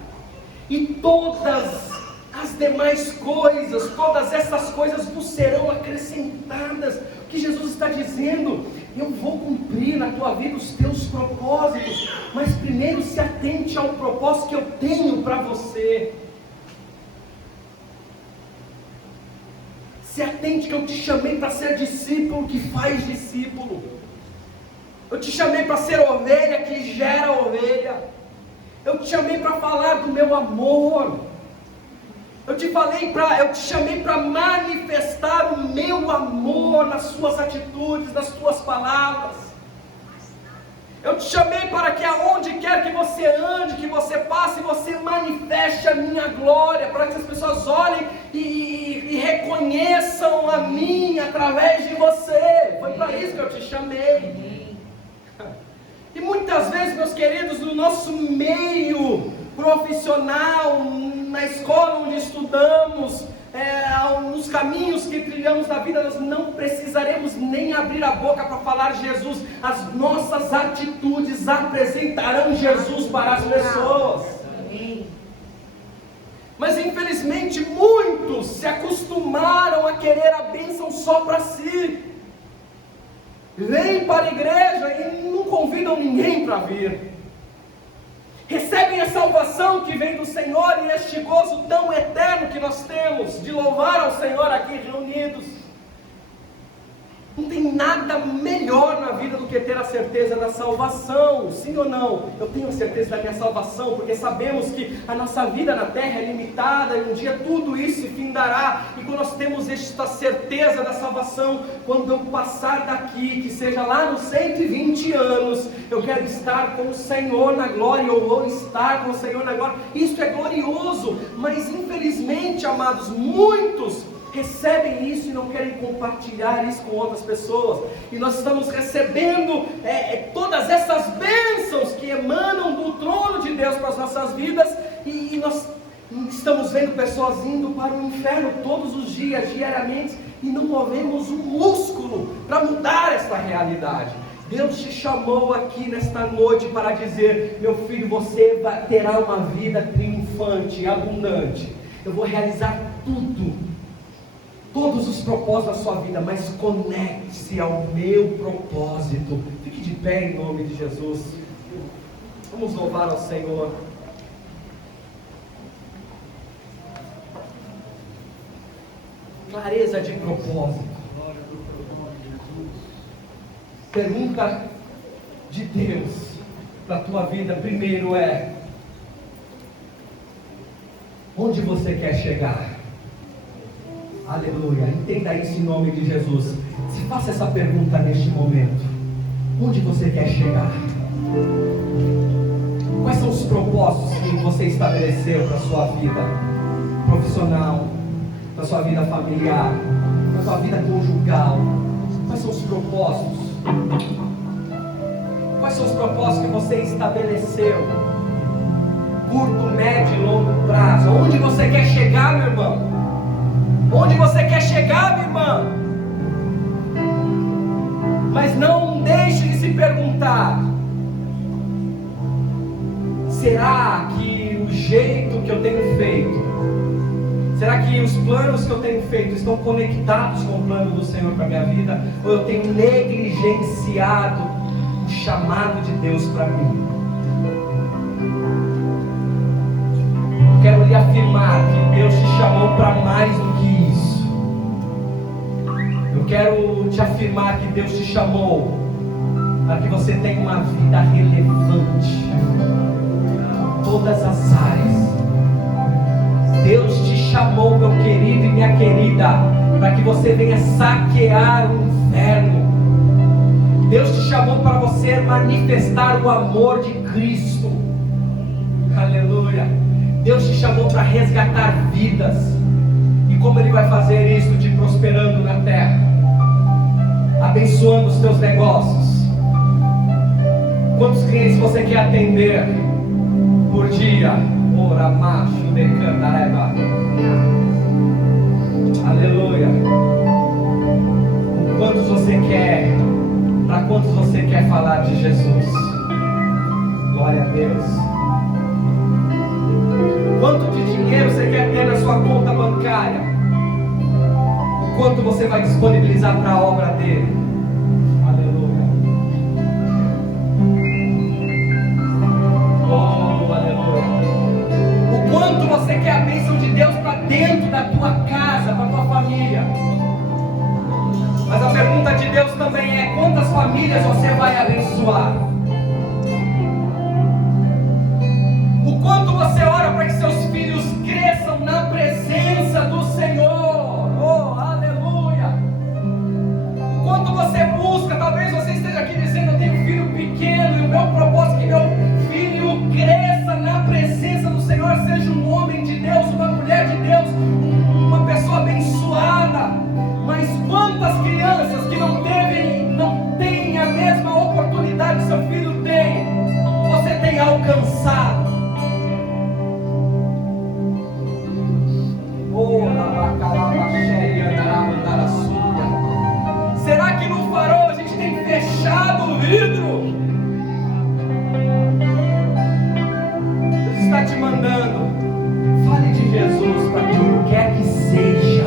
e todas as demais coisas, todas essas coisas vos serão acrescentadas. O que Jesus está dizendo? Eu vou cumprir na tua vida os teus propósitos, mas primeiro se atente ao propósito que eu tenho para você. Se atente que eu te chamei para ser discípulo que faz discípulo. Eu te chamei para ser ovelha que gera ovelha. Eu te chamei para falar do meu amor. Eu te chamei para manifestar o meu amor nas suas atitudes, nas tuas palavras. Eu te chamei para que aonde quer que você ande, que você passe, você manifeste a minha glória, para que as pessoas olhem e reconheçam a mim através de você. Foi para isso que eu te chamei. E muitas vezes, meus queridos, no nosso meio profissional, na escola onde estudamos, nos caminhos que trilhamos na vida, nós não precisaremos nem abrir a boca para falar Jesus. As nossas atitudes apresentarão Jesus para as pessoas. Mas infelizmente muitos se acostumaram a querer a bênção só para si. Vêm para a igreja e não convidam ninguém para vir. Recebem a salvação que vem do Senhor e este gozo tão eterno que nós temos de louvar ao Senhor aqui reunidos. Não tem nada melhor na vida do que ter a certeza da salvação, sim ou não? Eu tenho a certeza da minha salvação, porque sabemos que a nossa vida na terra é limitada, e um dia tudo isso se findará, e quando nós temos esta certeza da salvação, quando eu passar daqui, que seja lá nos 120 anos, eu quero estar com o Senhor na glória, eu vou estar com o Senhor na glória, isso é glorioso, mas infelizmente, amados, muitos recebem isso e não querem compartilhar isso com outras pessoas, e nós estamos recebendo todas essas bênçãos que emanam do trono de Deus para as nossas vidas, e nós estamos vendo pessoas indo para o inferno todos os dias, diariamente, e não movemos um músculo para mudar esta realidade. Deus te chamou aqui nesta noite para dizer: meu filho, você terá uma vida triunfante, abundante, eu vou realizar todos os propósitos da sua vida, mas conecte-se ao meu propósito. Fique de pé em nome de Jesus. Vamos louvar ao Senhor. Clareza de propósito. Pergunta de Deus para a tua vida primeiro é: onde você quer chegar? Aleluia, entenda isso em nome de Jesus. Se faça essa pergunta neste momento: onde você quer chegar? Quais são os propósitos que você estabeleceu para a sua vida profissional, para a sua vida familiar, para a sua vida conjugal? Quais são os propósitos? Quais são os propósitos que você estabeleceu? Curto, médio e longo prazo. Onde você quer chegar, meu irmão? Onde você quer chegar, minha irmã? Mas não deixe de se perguntar: será que o jeito que eu tenho feito, será que os planos que eu tenho feito estão conectados com o plano do Senhor para a minha vida? Ou eu tenho negligenciado o chamado de Deus para mim? Eu quero lhe afirmar que Deus te chamou para mais do que isso. Eu quero te afirmar que Deus te chamou para que você tenha uma vida relevante em todas as áreas. Deus te chamou, meu querido e minha querida, para que você venha saquear o inferno. Deus te chamou para você manifestar o amor de Cristo. Aleluia. Deus te chamou para resgatar vidas. E como Ele vai fazer isso? Te prosperando na terra, abençoando os teus negócios. Quantos clientes você quer atender por dia? Ora macho de cantareva. Aleluia. Quantos você quer? Para quantos você quer falar de Jesus? Glória a Deus. Quanto de dinheiro você quer ter na sua conta bancária? Quanto você vai disponibilizar para a obra dele? Aleluia. Oh, aleluia. O quanto você quer a bênção de Deus para dentro da tua casa, para a tua família? Mas a pergunta de Deus também é: quantas famílias você vai abençoar? O quanto você ora para que seus filhos cresçam na presença do Senhor? Oh, aleluia! O quanto você busca, talvez você esteja aqui dizendo: eu tenho um filho pequeno e o meu propósito é que meu filho cresça na presença do Senhor, seja um homem de Deus, uma mulher de Deus, uma pessoa abençoada. Mas quantas crianças que não têm a mesma oportunidade que seu filho tem, você tem alcançado? Será que no farol a gente tem fechado o vidro? Deus está te mandando: fale de Jesus para quem quer que seja.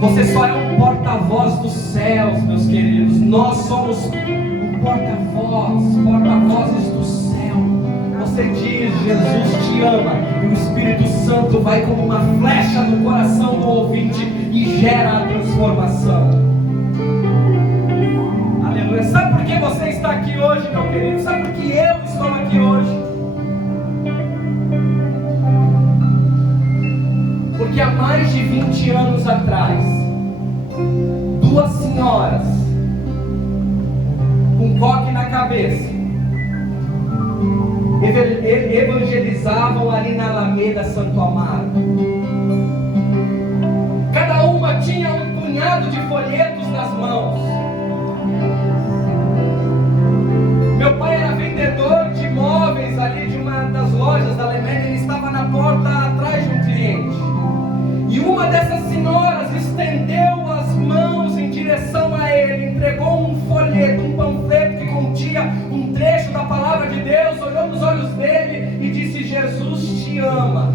Você só é um porta-voz dos céus, meus queridos. Nós somos um porta-vozes do céu. Você diz: Jesus te ama, e o Espírito Santo vai como uma flecha no coração do ouvinte e gera a transformação. Aleluia. Sabe por que você está aqui hoje, meu querido? Sabe por que eu estou aqui hoje? Porque há mais de 20 anos atrás, duas senhoras com coque na cabeça evangelizavam ali na Alameda Santo Amaro. Cada uma tinha um punhado de folhetos nas mãos. Meu pai era vendedor de imóveis ali de uma das lojas da Alameda. Ele estava na porta atrás de um cliente, e uma dessas senhoras estendeu as mãos em direção a ele, entregou um folheto, um panfleto que continha um trecho da palavra de Deus, olhou nos olhos dele e disse: Jesus te ama.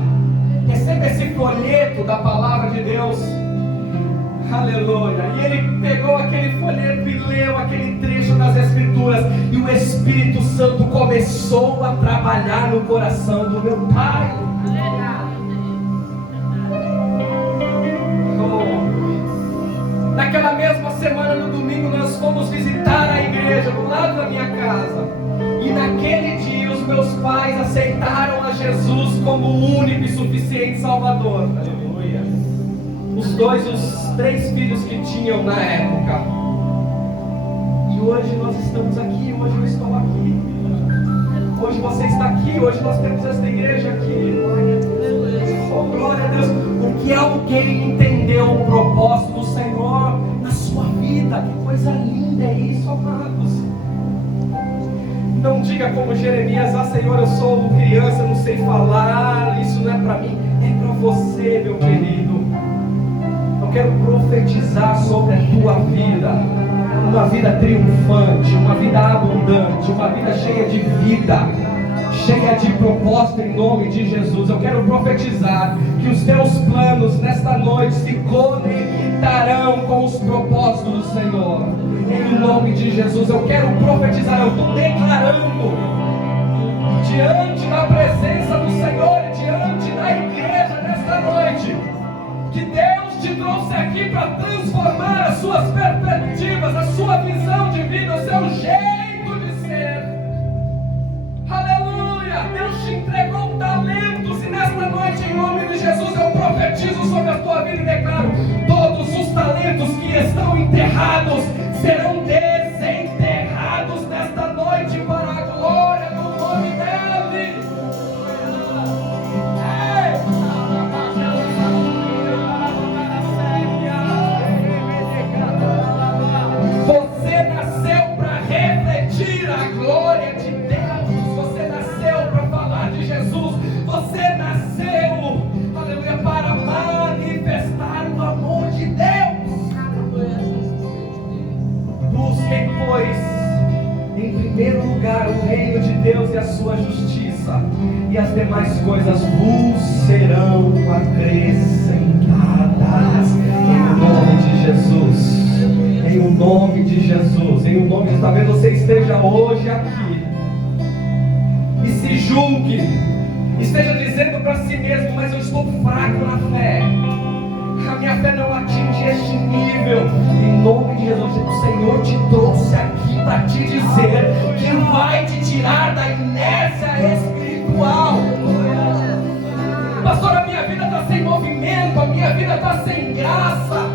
Receba esse folheto da palavra de Deus. Aleluia. E ele pegou aquele folheto e leu aquele trecho das Escrituras, e o Espírito Santo começou a trabalhar no coração do meu pai. Naquela mesma semana, no domingo, nós fomos visitar a igreja do lado da minha casa. E naquele dia os meus pais aceitaram a Jesus como o único e suficiente Salvador. Aleluia. Os três filhos que tinham na época. E hoje nós estamos aqui, hoje eu estou aqui. Hoje você está aqui, hoje nós temos esta igreja aqui. Oh, glória a Deus. Porque alguém entendeu o propósito do Senhor na sua vida. Que coisa linda é isso, amados. Não diga como Jeremias: ah, Senhor, eu sou criança, não sei falar, isso não é para mim. É para você, meu querido. Eu quero profetizar sobre a tua vida. Uma vida triunfante, uma vida abundante, uma vida cheia de vida, cheia de propósito em nome de Jesus. Eu quero profetizar que os teus planos nesta noite se conectarão com os propósitos do Senhor. Em nome de Jesus, eu quero profetizar, eu estou declarando diante da presença do Senhor e diante da igreja nesta noite, que Deus te trouxe aqui para transformar as suas perspectivas, a sua visão de vida, o seu jeito de ser. Aleluia! Deus te entregou talentos, e nesta noite, em nome de Jesus, eu profetizo sobre a tua vida e declaro: todos os talentos que estão enterrados serão desenterrados nesta noite para a glória do nome dEle. Você nasceu para refletir a glória de Deus. Você nasceu para falar de Jesus. Você nasceu, aleluia, para manifestar o amor de Deus e a sua justiça, e as demais coisas vos serão acrescentadas. Em nome de Jesus. Em o nome de Jesus. Em o nome de... Talvez você esteja hoje aqui e se julgue, esteja dizendo para si mesmo: mas eu estou fraco na fé, a minha fé não atinge este nível. Em nome de Jesus, o Senhor te trouxe aqui para te dizer que vai te tirar da inércia espiritual. Pastor, a minha vida está sem movimento, a minha vida está sem graça,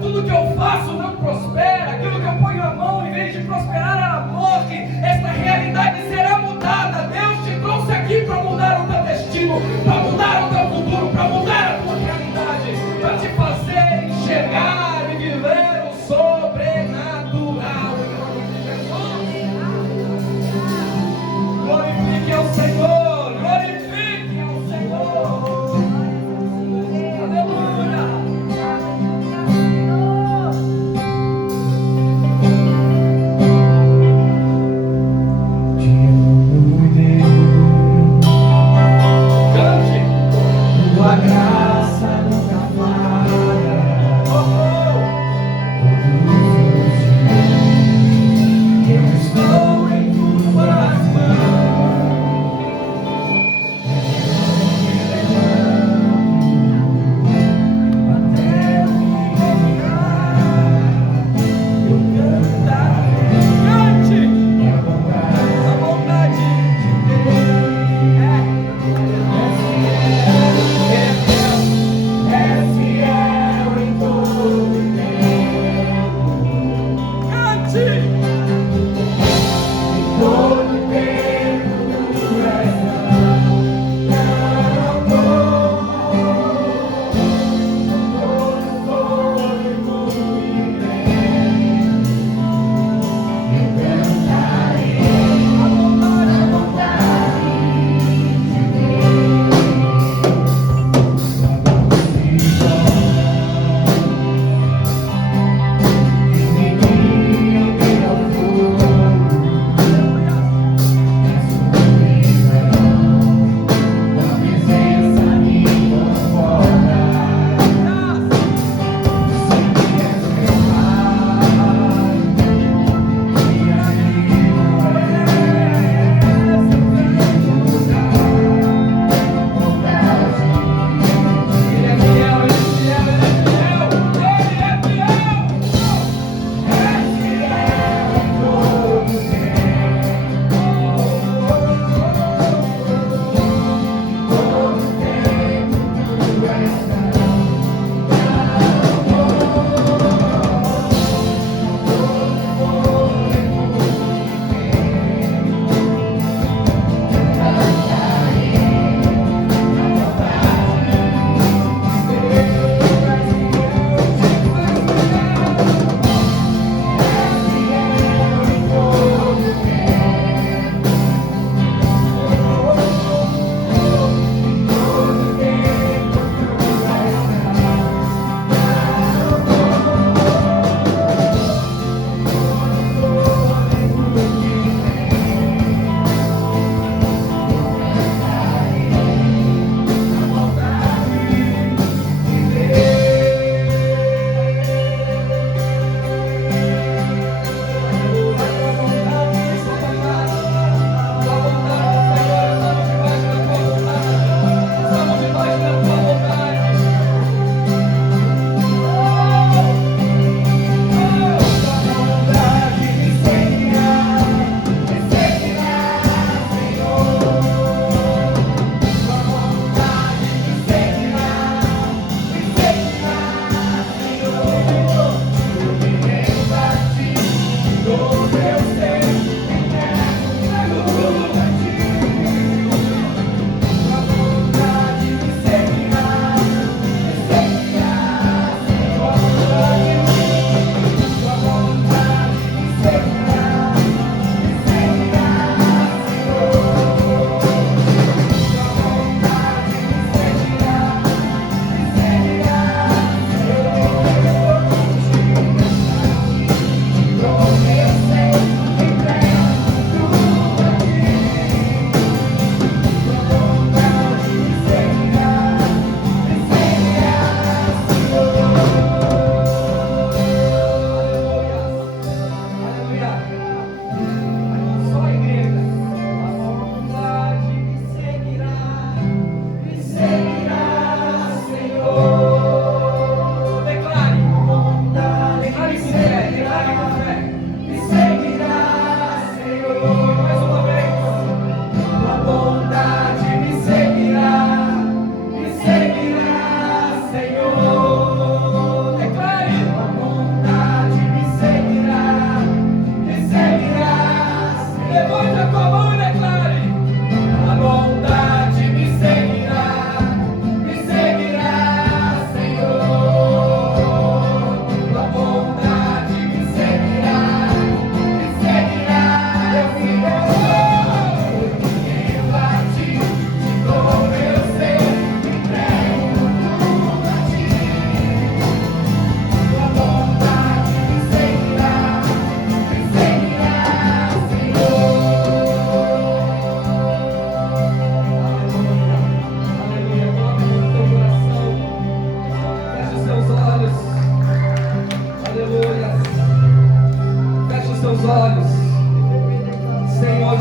tudo que eu faço não prospera, aquilo que eu ponho a mão, em vez de prosperar, ela morre. Esta realidade será mudada. Deus te trouxe aqui para mudar o teu destino, para mudar o teu futuro, para mudar a tua realidade, para te fazer enxergar e viver o sobrenatural. Em nome de Jesus.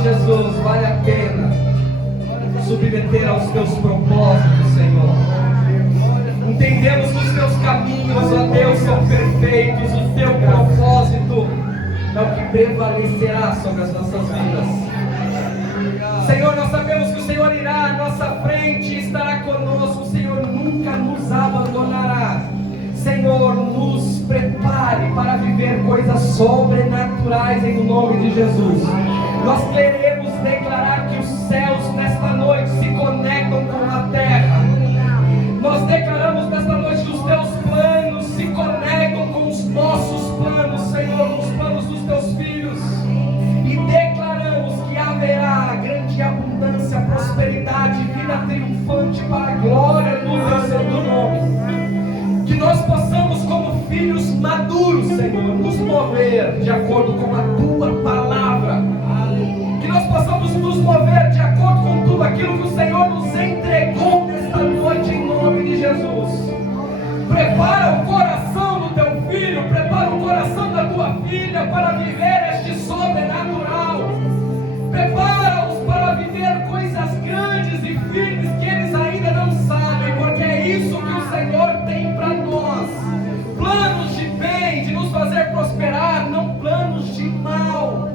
Jesus, vale a pena submeter aos teus propósitos, Senhor. Entendemos que os teus caminhos, ó Deus, são perfeitos. O teu propósito é o que prevalecerá sobre as nossas vidas. Senhor, nós sabemos que o Senhor irá à nossa frente e estará conosco. O Senhor nunca nos abandonará. Senhor, nos prepare para viver coisas sobrenaturais em nome de Jesus. Nós queremos declarar que os céus nesta noite se conectam com a terra. Nós declaramos nesta noite que os teus planos se conectam com os nossos planos, Senhor, com os planos dos teus filhos. E declaramos que haverá grande abundância, prosperidade, vida triunfante para a glória do teu santo nome. Que nós possamos, como filhos maduros, Senhor, nos mover de acordo com a tua palavra. Que nós possamos nos mover de acordo com tudo aquilo que o Senhor nos entregou nesta noite, em nome de Jesus. Prepara o coração do teu filho, prepara o coração da tua filha para viver este sobrenatural. Prepara-os para viver coisas grandes e firmes que eles ainda não sabem, porque é isso que o Senhor tem para nós. Planos de bem, de nos fazer prosperar, não planos de mal,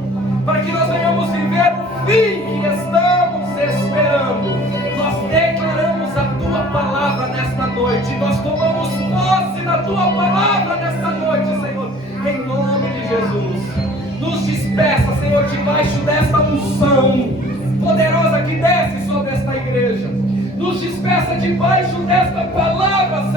para que nós venhamos viver o fim que estamos esperando. Nós declaramos a tua palavra nesta noite, nós tomamos posse da tua palavra nesta noite, Senhor, em nome de Jesus. Nos despeça, Senhor, debaixo desta unção poderosa que desce sobre esta igreja. Nos despeça debaixo desta palavra,